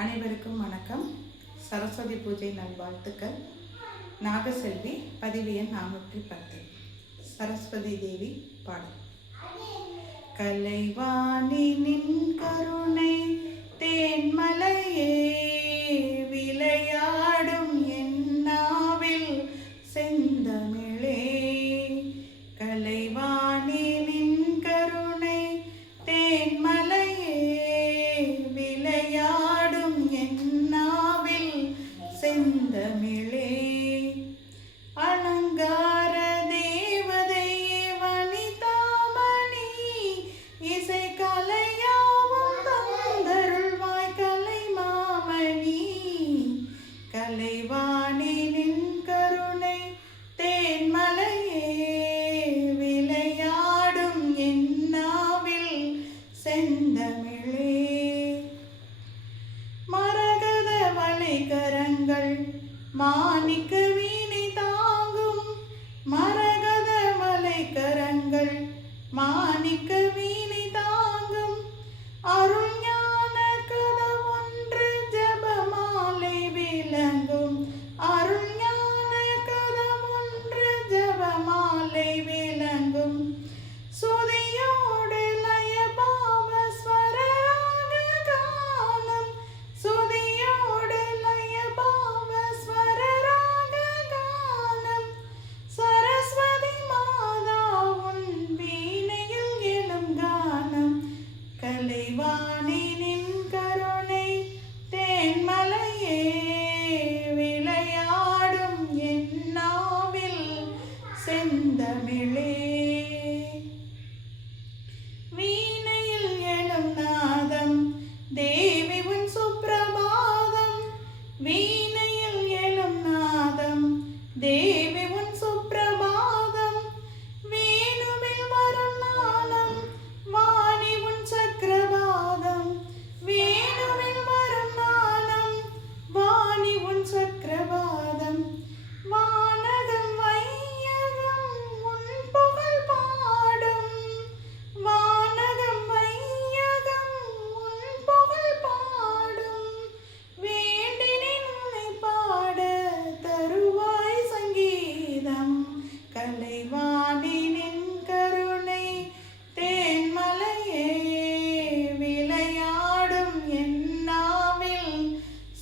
அனைவருக்கும் வணக்கம். சரஸ்வதி பூஜை நல்வாழ்த்துக்கள். நாகசெல்வி பதிவு எண் நானூற்றி பத்து. சரஸ்வதி தேவி பாடல். கலைவாணி நின் கருணை தேன்மலையே விளையாடும் என் நாவில் செந்தமிழே. கலைவாணி கரங்கள் மாணிக்க வீணை தாங்கும் மரகத மலை கரங்கள் மாணிக்க வீணை தாங்கும் அருள் ஞான கதவொன்று ஜபமாலை விளங்கும். அருள் ஞான கதவொன்று ஜபமாலை விளங்கும்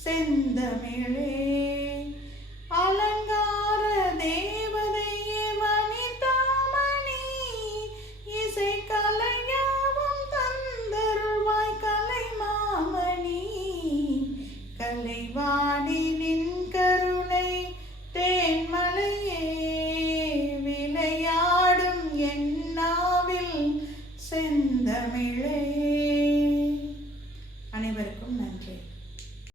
செந்தமிழே. அலங்கார தேவதையே வனிதாமணி இசை கலையாவும் தந்தருள்வாய் கலை மாமணி. கலைவாணி நின் கருணை தேன்மலையே விளையாடும் என்னாவில் செந்தமிழே.